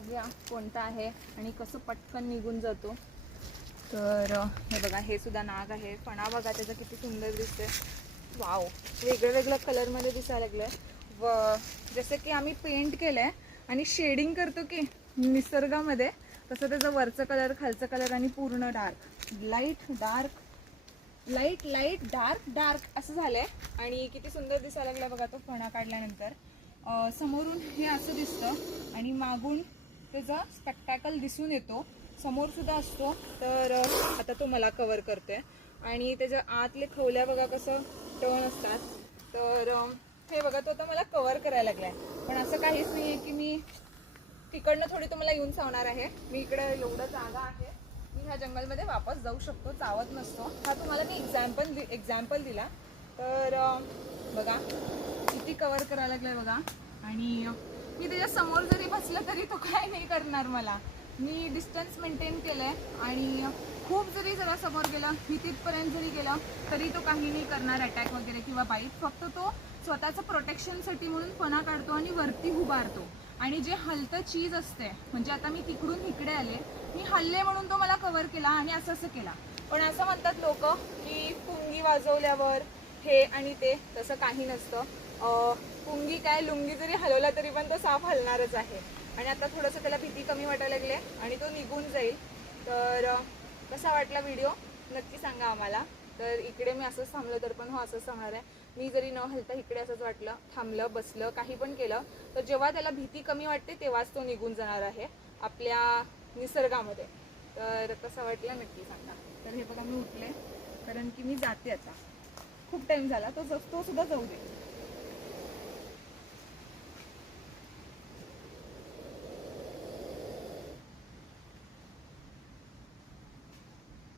बघूया कोणता आहे आणि कसं पटकन निघून जातो. तर हे बघा, हे सुद्धा नाग आहे. फणा बघा त्याचा किती सुंदर दिसतोय. वाव, वेगळं वेगळं कलरमध्ये दिसायला लागलं आहे. व जसं की आम्ही पेंट केलं आहे आणि शेडिंग करतो की निसर्गामध्ये, तसं त्याचं वरचं कलर, खालचं कलर आणि पूर्ण dark, light dark, light light dark dark असं झालंय. आणि किती सुंदर दिसायला लागला बघा तो फणा काढल्यानंतर. समोरून हे असं दिसतं आणि मागून त्याचा स्पेक्टॅकल दिसून येतो, समोर सुद्धा असतो. तर आता तो मला कव्हर करतोय आणि त्याच्या आतले खवल्या बघा कसं टर्न असतात. तर हे बघा, तो आता मला कव्हर करायला लागलाय. पण असं काहीच नाही आहे की मी तिकडनं थोडी तुम्हाला येऊन चावणार आहे. मी इकडे एवढं जागा आहे, मी ह्या जंगलमध्ये वापस जाऊ शकतो, चावत नसतो. हा तुम्हाला मी एक्झाम्पल दिला. तर बघा किती कव्हर करायला लागलाय बघा. आणि मी त्याच्या समोर जरी बसलं तरी तो काय नाही करणार मला. मी डिस्टन्स मेंटेन केलंय आणि खूप जरी जरा समोर गेलं, मी तिथपर्यंत जरी गेलं तरी तो काही नाही करणार, अटॅक वगैरे किंवा बाईट. फक्त तो स्वतःचं प्रोटेक्शनसाठी म्हणून फणा काढतो आणि वरती उभारतो. आणि जे हलतं चीज असते, म्हणजे आता मी तिकडून इकडे आले, मी हल्ले म्हणून तो मला कव्हर केला आणि असं असं केला. पण असं म्हणतात लोक की पुंगी वाजवल्यावर हे आणि ते, तसं काही नसतं. पुंगी काय, लुंगी जरी हलवला तरी पण तो साप हलणारच आहे. आणि आता थोडंसं त्याला भीती कमी वाटायला लागली आणि तो निघून जाईल. तर कसा वाटला व्हिडिओ नक्की सांगा आम्हाला. तर इकडे मी असंच थांबलं तर पण हो असंच थांबणार आहे. मी जरी न हलता इकडे असंच वाटलं, थांबलं, बसलं, काही पण केलं तर जेव्हा त्याला भीती कमी वाटते तेव्हाच तो निघून जाणार आहे आपल्या निसर्गामध्ये. तर कसं वाटलं नक्की सांगा. तर हे बघा मी उठले, कारण की मी जाते आता, खूप टाईम झाला. तो सुद्धा जाऊ दे.